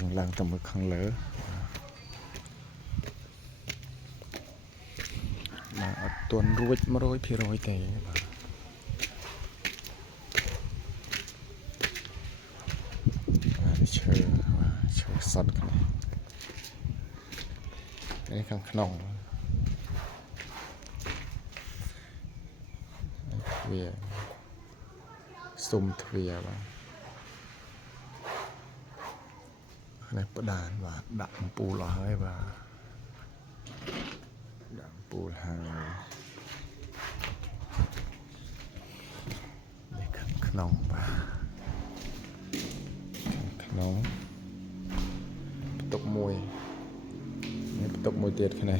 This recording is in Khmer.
យើងឡើងទៅមើលខាងលើបាទអត់ទាន់រួច 100% ទេបាទឈើសតគ្នានេះខាងក្នុងទ្វារសុំទ្វារបាទនេះផ្ដានបាទដាក់អំពូលអស់ហើយបាទដាក់អំពូលហើយនេះខាងក្នុងបាទក្នុងបន្ទប់មួយនេះបន្ទប់មួយទៀតគ្នា